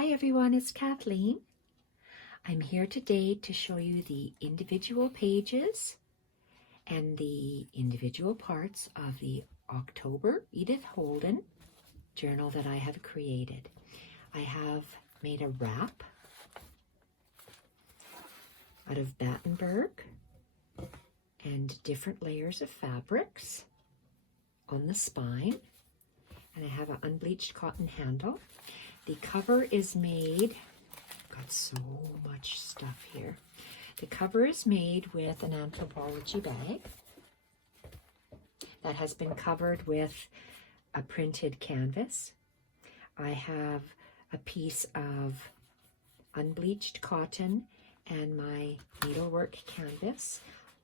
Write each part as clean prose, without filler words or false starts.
Hi everyone, it's Kathleen. I'm here today to show you the individual pages and the individual parts of the October Edith Holden journal that I have created. I have made a wrap out of Battenberg and different layers of fabrics on the spine, and I have an unbleached cotton handle. The cover is made, got so much stuff here. The cover is made with an anthropology bag that has been covered with a printed canvas. I have a piece of unbleached cotton and my needlework canvas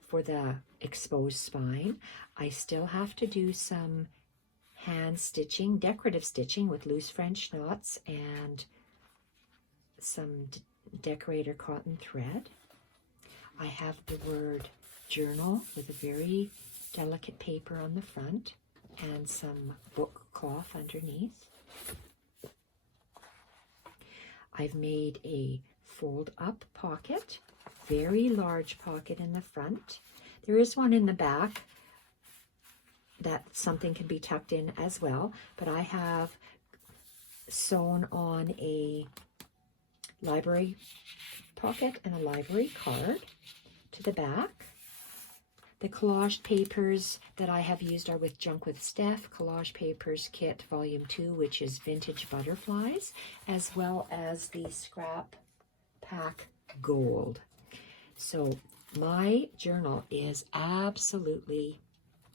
for the exposed spine. I still have to do some hand stitching, decorative stitching with loose French knots and some decorator cotton thread. I have the word journal with a very delicate paper on the front and some book cloth underneath. I've made a fold up pocket, very large pocket in the front. There is one in the back that something can be tucked in as well, but I have sewn on a library pocket and a library card to the back. The collage papers that I have used are with Junk With Steph, Collage Papers Kit Volume 2, which is Vintage Butterflies, as well as the Scrap Pack Gold. So my journal is absolutely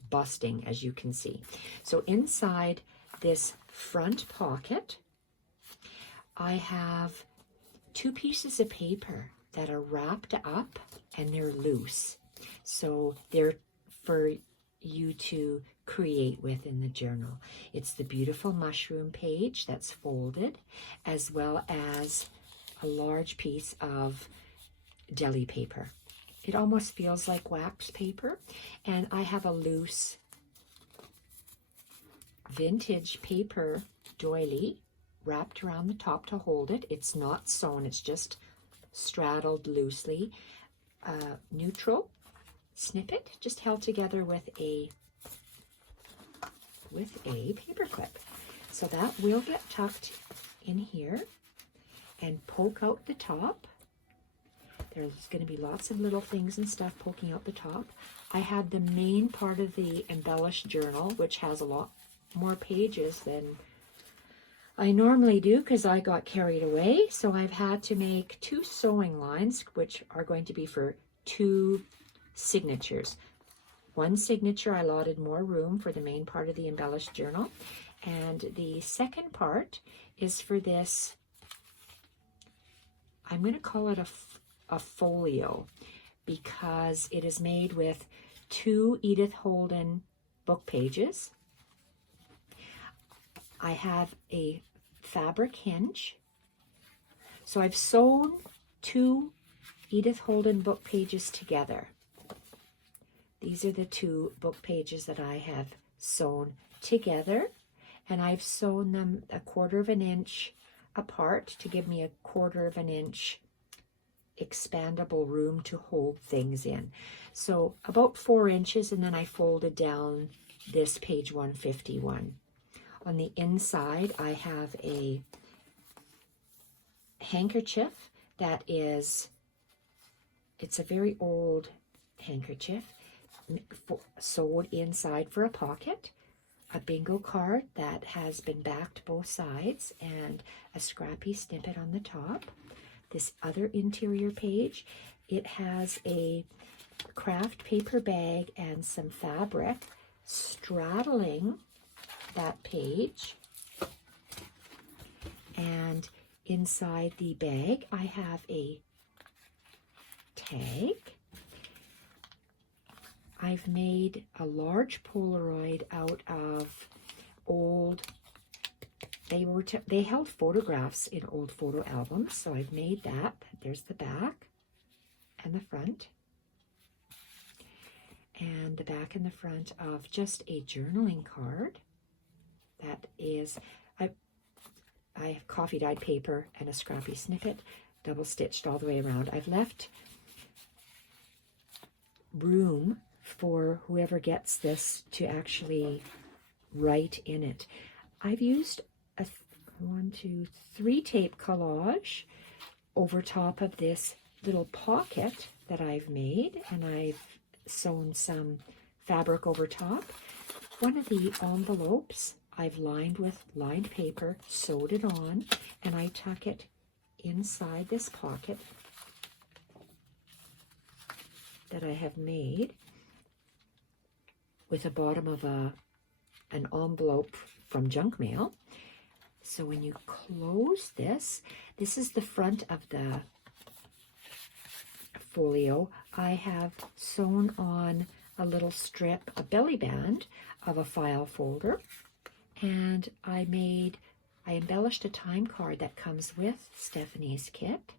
busting, as you can see. So inside this front pocket, I have two pieces of paper that are wrapped up and they're loose. So they're for you to create with in the journal. It's the beautiful mushroom page that's folded, as well as a large piece of deli paper. It almost feels like wax paper. And I have a loose vintage paper doily wrapped around the top to hold it. It's not sewn, it's just straddled loosely. Neutral snippet, just held together with a paper clip. So that will get tucked in here and poke out the top. There's going to be lots of little things and stuff poking out the top. I had the main part of the embellished journal, which has a lot more pages than I normally do because I got carried away. So I've had to make two sewing lines, which are going to be for two signatures. One signature, I allotted more room for the main part of the embellished journal. And the second part is for this, I'm going to call it a folio, because it is made with two Edith Holden book pages. I have a fabric hinge. So I've sewn two Edith Holden book pages together. These are the two book pages that I have sewn together, and I've sewn them 1/4 of an inch apart to give me 1/4 of an inch expandable room to hold things in. So about 4 inches, and then I folded down this page 151. On the inside, I have a handkerchief that is, it's a very old handkerchief, sewed inside for a pocket, a bingo card that has been backed both sides, and a scrappy snippet on the top. This other interior page, it has a craft paper bag and some fabric straddling that page. And inside the bag, I have a tag. I've made a large Polaroid out of old, they held photographs in old photo albums, so I've made that. There's the back and the front. And the back and the front of just a journaling card that is, I have coffee dyed paper and a scrappy snippet, double stitched all the way around. I've left room for whoever gets this to actually write in it. I've used a 3 tape collage over top of this little pocket that I've made, and I've sewn some fabric over top. One of the envelopes I've lined with lined paper, sewed it on, and I tuck it inside this pocket that I have made with the bottom of an envelope from junk mail. So when you close this, this is the front of the folio. I have sewn on a little strip, a belly band of a file folder, and I embellished a time card that comes with Stephanie's kit,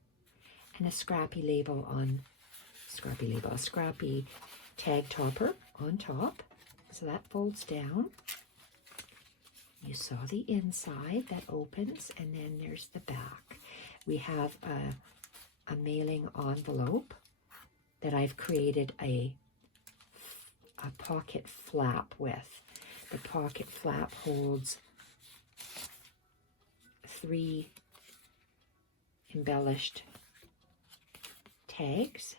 and a scrappy tag topper on top. So that folds down. You saw the inside that opens, and then there's the back. We have a mailing envelope that I've created a pocket flap with. The pocket flap holds 3 embellished tags.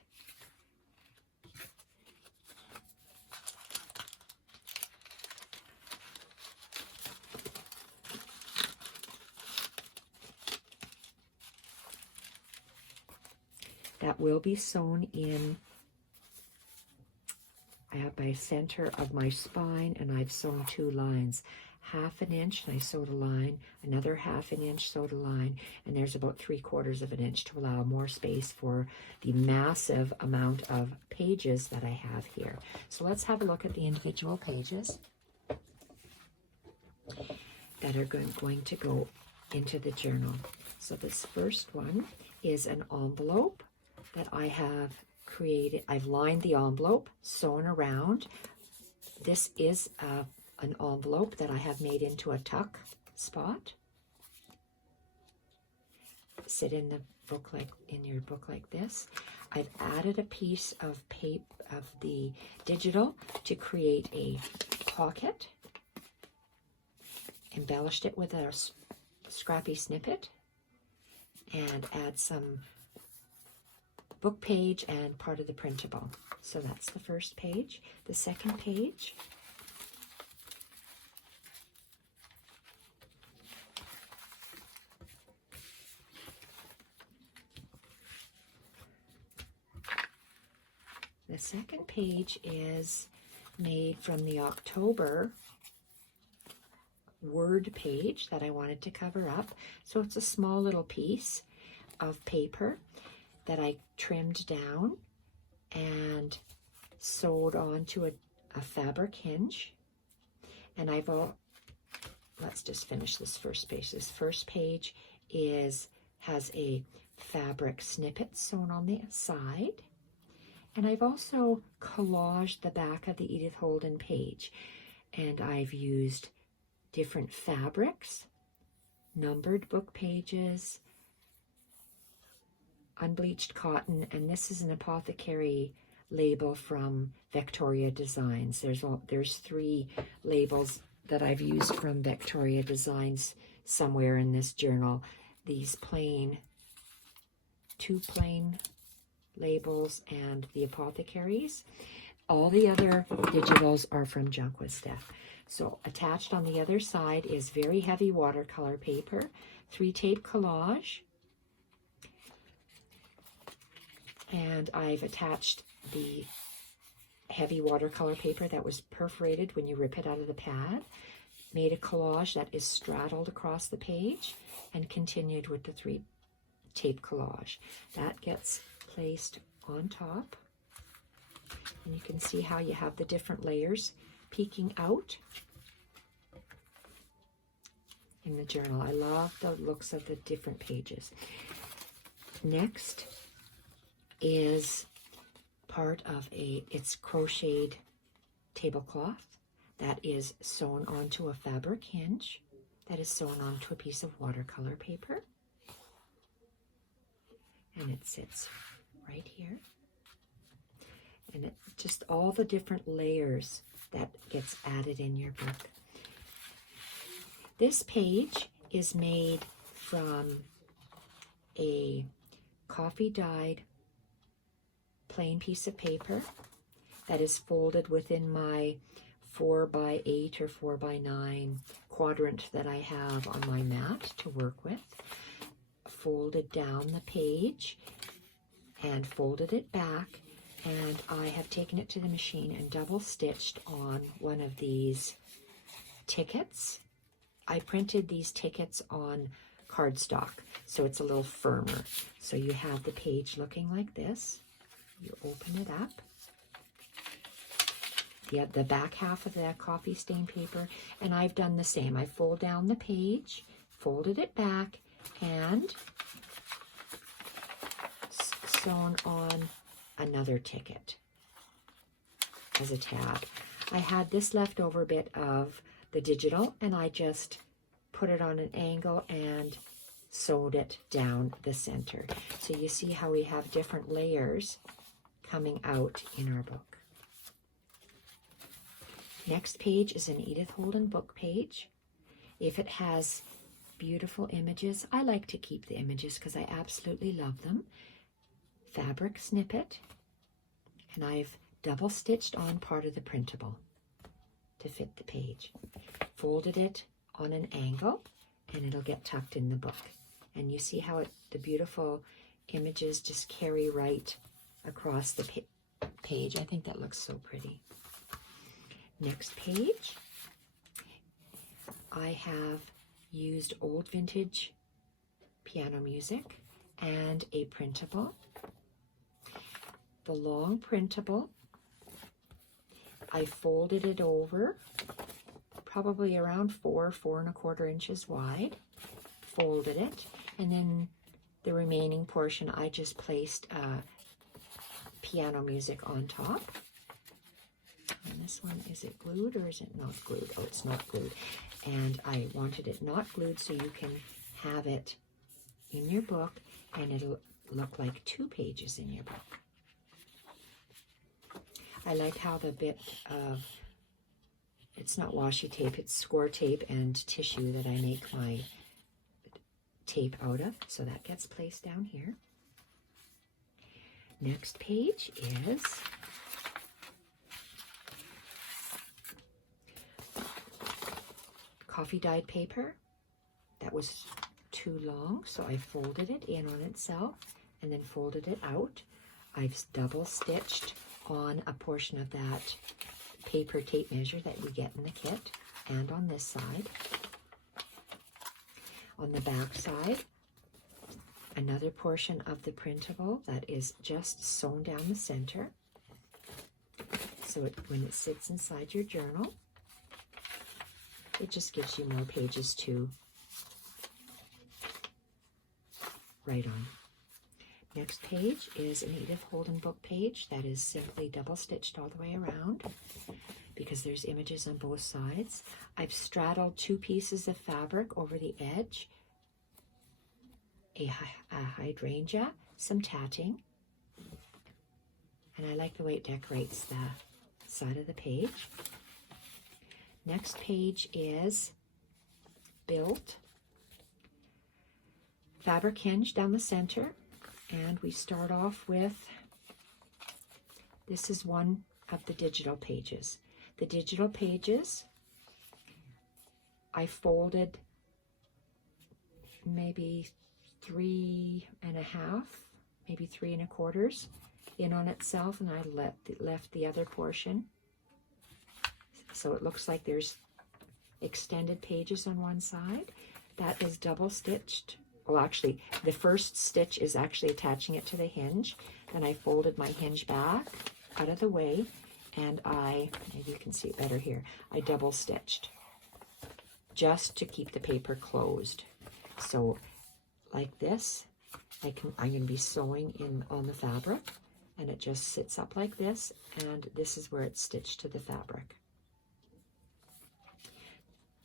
That will be sewn in at my center of my spine, and I've sewn 2 lines. 1/2 inch, and I sewed a line, another 1/2 inch, sewed a line, and there's about 3/4 inch to allow more space for the massive amount of pages that I have here. So let's have a look at the individual pages that are going to go into the journal. So this first one is an envelope that I have created. I've lined the envelope, sewn around. This is an envelope that I have made into a tuck spot. Sit in the book in your book like this. I've added a piece of paper of the digital to create a pocket. Embellished it with a scrappy snippet, and add some book page and part of the printable. So that's the first page. The second page is made from the October word page that I wanted to cover up. So it's a small little piece of paper that I trimmed down and sewed onto a fabric hinge. And let's just finish this first page. This first page has a fabric snippet sewn on the side. And I've also collaged the back of the Edith Holden page. And I've used different fabrics, numbered book pages, unbleached cotton, and this is an apothecary label from Victoria Designs. There's 3 labels that I've used from Victoria Designs somewhere in this journal. These 2 plain labels and the apothecaries. All the other digitals are from Junk With Steph. So attached on the other side is very heavy watercolor paper, 3 tape collage, and I've attached the heavy watercolor paper that was perforated when you rip it out of the pad, made a collage that is straddled across the page, and continued with the 3 tape collage. That gets placed on top, and you can see how you have the different layers peeking out in the journal. I love the looks of the different pages. Next is part of it's crocheted tablecloth that is sewn onto a fabric hinge. that is sewn onto a piece of watercolor paper. And it sits right here. And it just all the different layers that gets added in your book. This page is made from a coffee dyed plain piece of paper that is folded within my 4x8 or 4x9 quadrant that I have on my mat to work with. Folded down the page and folded it back, and I have taken it to the machine and double stitched on one of these tickets. I printed these tickets on cardstock, so it's a little firmer. So you have the page looking like this. You open it up. The back half of that coffee stain paper, and I've done the same. I fold down the page, folded it back, and sewn on another ticket as a tab. I had this leftover bit of the digital, and I just put it on an angle and sewed it down the center. So you see how we have different layers coming out in our book. Next page is an Edith Holden book page. If it has beautiful images, I like to keep the images because I absolutely love them. Fabric snippet, and I've double stitched on part of the printable to fit the page. Folded it on an angle, and it'll get tucked in the book. And you see how the beautiful images just carry right across the page. I think that looks so pretty. Next page, I have used old vintage piano music and a printable. The long printable, I folded it over, probably around 4.25 inches wide, folded it, and then the remaining portion I just placed piano music on top. And this one, is it glued or is it not glued? Oh, it's not glued. And I wanted it not glued so you can have it in your book and it'll look like 2 pages in your book. I like how the bit of, it's not washi tape, it's score tape and tissue that I make my tape out of. So that gets placed down here. Next page is coffee dyed paper. That was too long, so I folded it in on itself and then folded it out. I've double stitched on a portion of that paper tape measure that you get in the kit, and on this side. On the back side, another portion of the printable that is just sewn down the center. So when it sits inside your journal, it just gives you more pages to write on. Next page is an Edith Holden book page that is simply double stitched all the way around because there's images on both sides. I've straddled 2 pieces of fabric over the edge, a hydrangea, some tatting, and I like the way it decorates the side of the page. Next page is built fabric hinge down the center, and we start off with, this is one of the digital pages. The digital pages, I folded maybe 3.5, maybe 3.25 in on itself, and I left the other portion. So it looks like there's extended pages on one side. That is double stitched. Well, actually, the first stitch is actually attaching it to the hinge. Then I folded my hinge back out of the way, and maybe you can see it better here, I double stitched just to keep the paper closed. So like this, I'm going to be sewing in on the fabric, and it just sits up like this, and this is where it's stitched to the fabric.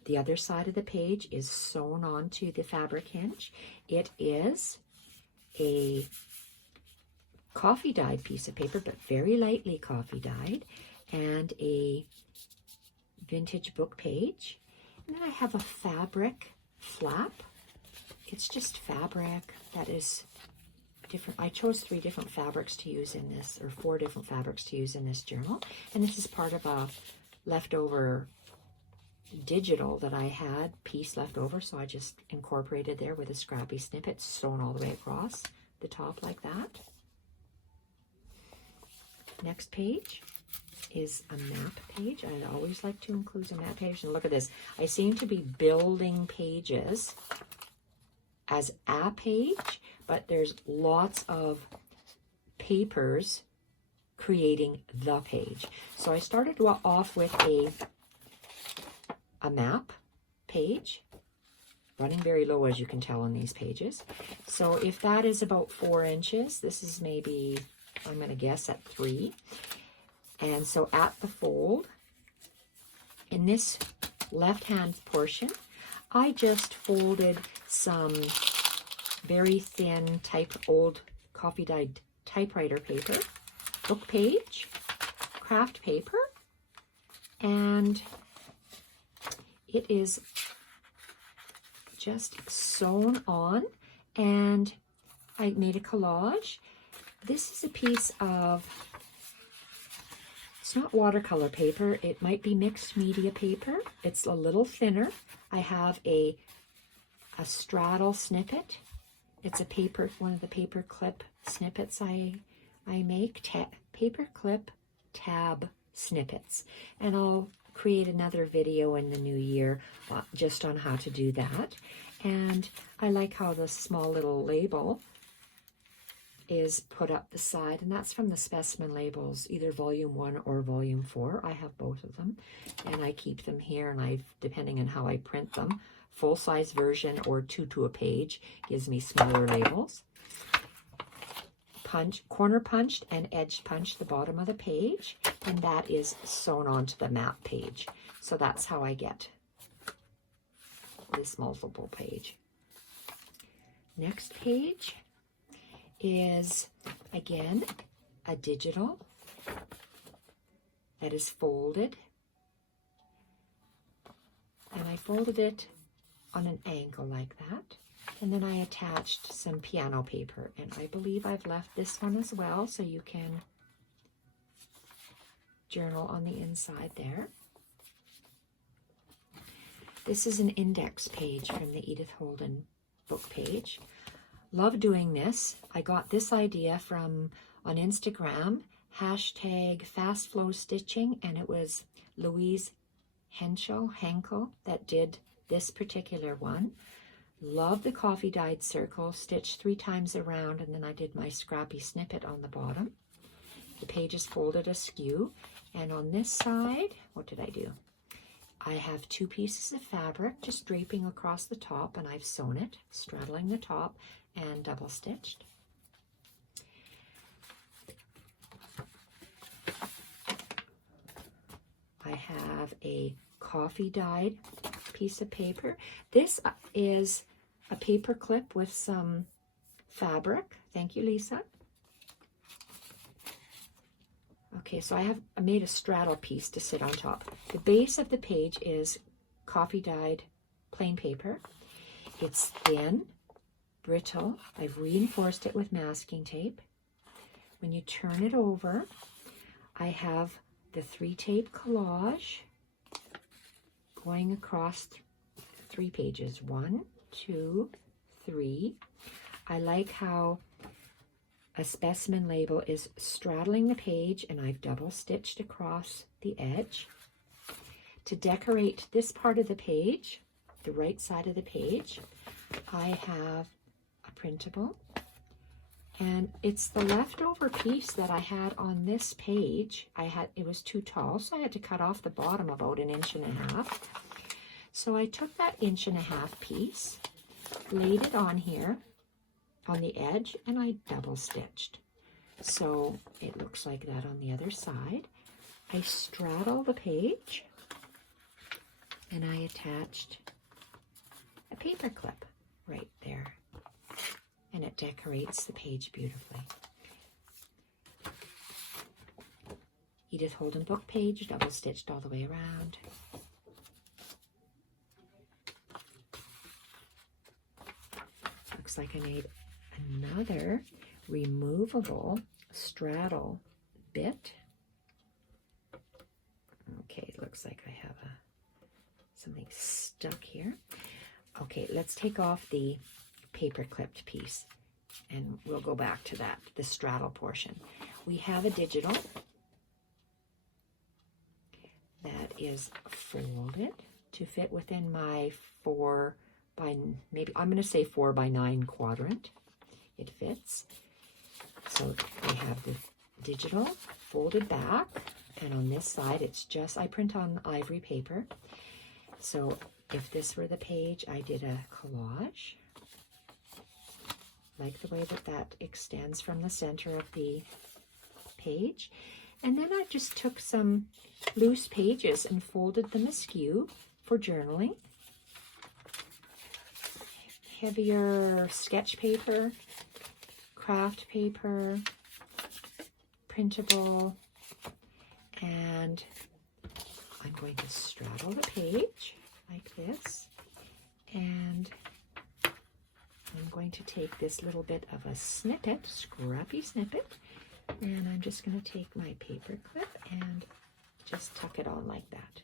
the other side of the page is sewn onto the fabric hinge. It is a coffee dyed piece of paper, but very lightly coffee dyed, and a vintage book page. And then I have a fabric flap. It's just fabric that is different. I chose 3 different fabrics to use in this, or 4 different fabrics to use in this journal. And this is part of a leftover digital that I had, piece left over, so I just incorporated there with a scrappy snippet sewn all the way across the top like that. Next page is a map page. I always like to include a map page. And look at this. I seem to be building pages as a page, but there's lots of papers creating the page. So I started off with a map page, running very low, as you can tell on these pages. So if that is about 4 inches, this is maybe, I'm going to guess, at 3. And so at the fold, in this left-hand portion, I just folded some very thin old coffee dyed typewriter paper, book page, craft paper, and it is just sewn on, and I made a collage. This is a piece of, it's not watercolor paper, it might be mixed media paper. It's a little thinner. I have a straddle snippet. It's a paper, one of the paper clip snippets I make, paper clip tab snippets. And I'll create another video in the new year just on how to do that. And I like how the small little label is put up the side, and that's from the Specimen Labels, either volume 1 or volume 4. I have both of them, and I keep them here, and depending on how I print them, full-size version or 2 to a page gives me smaller labels. Corner punched and edge punched the bottom of the page, and that is sewn onto the map page. So that's how I get this multiple page. Next page is, again, a digital that is folded, and I folded it on an angle like that, and then I attached some piano paper, and I believe I've left this one as well, so you can journal on the inside there. This is an index page from the Edith Holden book page. Love doing this. I got this idea from on Instagram, hashtag fast flow stitching, and it was Louise Henkel that did this particular one. Love the coffee dyed circle, stitched 3 times around, and then I did my scrappy snippet on the bottom. The page is folded askew, and on this side, what did I do? I have 2 pieces of fabric just draping across the top, and I've sewn it, straddling the top and double stitched. I have a coffee dyed piece of paper. This is a paper clip with some fabric. Thank you, Lisa. Okay, so I made a straddle piece to sit on top. The base of the page is coffee dyed plain paper. It's thin, brittle. I've reinforced it with masking tape. When you turn it over, I have the 3-tape collage going across 3 pages. 1, 2, 3. I like how a specimen label is straddling the page, and I've double stitched across the edge. To decorate this part of the page, the right side of the page, I have a printable, and it's the leftover piece that I had on this page. It was too tall, so I had to cut off the bottom about 1.5 inches. So I took that 1.5 inch piece, laid it on here on the edge, and I double stitched. So it looks like that on the other side. I straddle the page, And I attached a paper clip right there. And it decorates the page beautifully. Edith Holden book page, double stitched all the way around. Looks like I made another removable straddle bit. Okay, looks like I have something stuck here. Okay, let's take off the paper clipped piece and we'll go back to that, the straddle portion. We have a digital that is folded to fit within my 4 by, maybe I'm going to say 4 by 9 quadrant. It fits. So we have the digital folded back, and on this side it's just, I print on ivory paper. So if this were the page, I did a collage. Like the way that that extends from the center of the page. And then I just took some loose pages and folded them askew for journaling. Heavier sketch paper, craft paper, printable, and I'm going to straddle the page like this, and I'm going to take this little bit of a snippet, scrappy snippet, and I'm just going to take my paper clip and just tuck it on like that.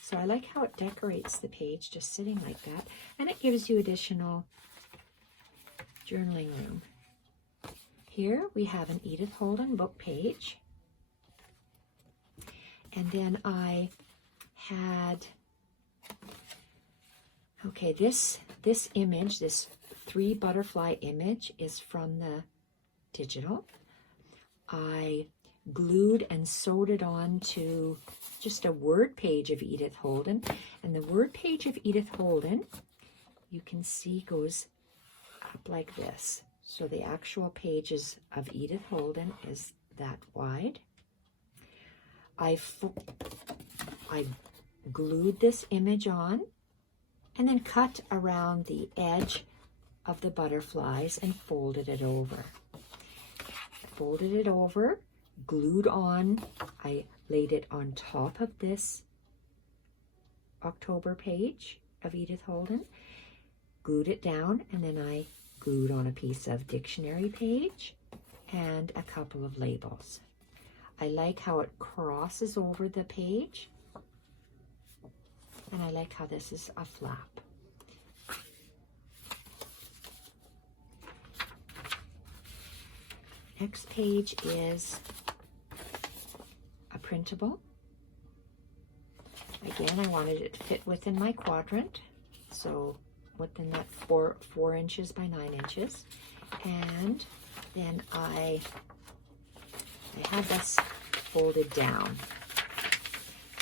So I like how it decorates the page just sitting like that, and it gives you additional journaling room. Here we have an Edith Holden book page, and then I had, okay, this image, this 3 butterfly image is from the digital. I glued and sewed it on to just a word page of Edith Holden, and the word page of Edith Holden, you can see, goes up like this. So the actual pages of Edith Holden is that wide. I glued this image on and then cut around the edge of the butterflies and folded it over. Folded it over, glued on. I laid it on top of this October page of Edith Holden, glued it down, and then I glued on a piece of dictionary page and a couple of labels. I like how it crosses over the page, and I like how this is a flap. Next page is a printable. Again, I wanted it to fit within my quadrant, so within that 4 inches by 9 inches. And then I have this folded down.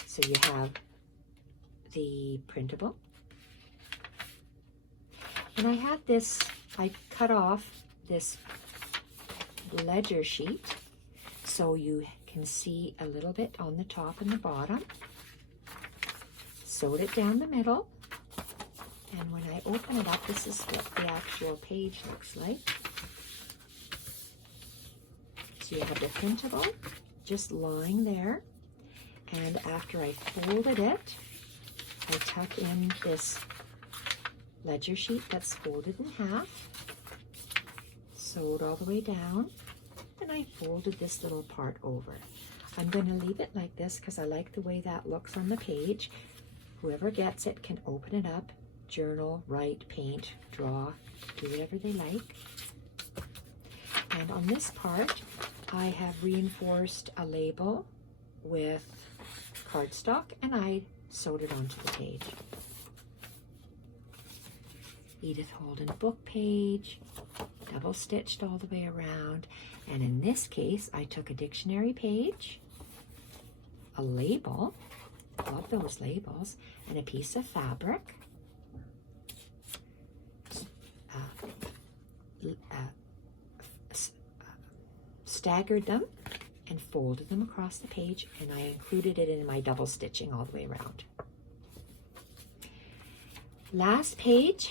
So you have the printable. And I had this, I cut off this ledger sheet so you can see a little bit on the top and the bottom. Sewed it down the middle, and when I open it up, this is what the actual page looks like. So you have the printable just lying there, and after I folded it, I tuck in this ledger sheet that's folded in half, sewed all the way down, and I folded this little part over. I'm going to leave it like this because I like the way that looks on the page. Whoever gets it can open it up, journal, write, paint, draw, do whatever they like. And on this part, I have reinforced a label with cardstock, and I sewed it onto the page. Edith Holden book page, double stitched all the way around, and in this case I took a dictionary page, a label, love those labels, and a piece of fabric, staggered them and folded them across the page, and I included it in my double stitching all the way around. Last page.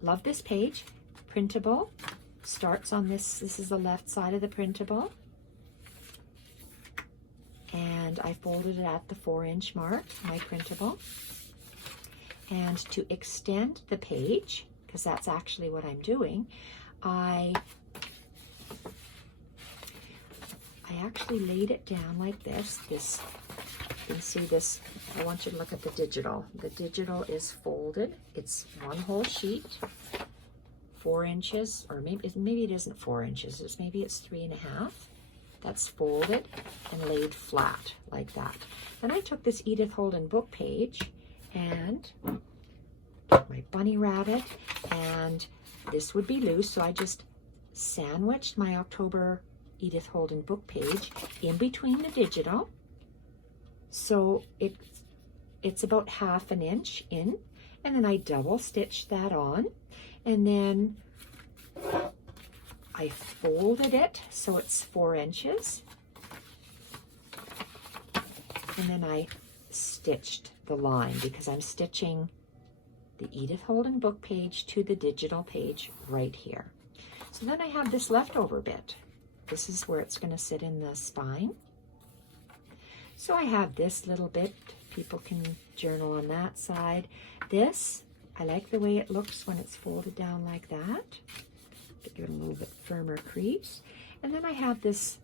Love this page. Printable. Starts on this. This is the left side of the printable. And I folded it at the 4-inch mark, my printable. And to extend the page, because that's actually what I'm doing, I actually laid it down like this. You can see this. I want you to look at the digital. The digital is folded. It's one whole sheet, 4 inches, or maybe it isn't 4 inches. Maybe it's 3.5. That's folded and laid flat like that. Then I took this Edith Holden book page and my bunny rabbit, and this would be loose, so I just sandwiched my October Edith Holden book page in between the digital, so it's about 1/2 inch in, and then I double stitched that on, and then I folded it so it's 4 inches, and then I stitched the line because I'm stitching the Edith Holden book page to the digital page right here. So then I have this leftover bit. This is where it's going to sit in the spine. So I have this little bit. People can journal on that side. This, I like the way it looks when it's folded down like that. Give it a little bit firmer crease. And then I have this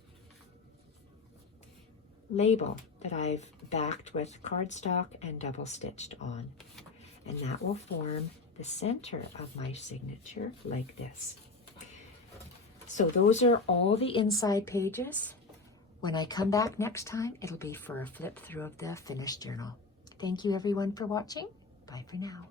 label that I've backed with cardstock and double stitched on. And that will form the center of my signature like this. So those are all the inside pages. When I come back next time, it'll be for a flip through of the finished journal. Thank you everyone for watching. Bye for now.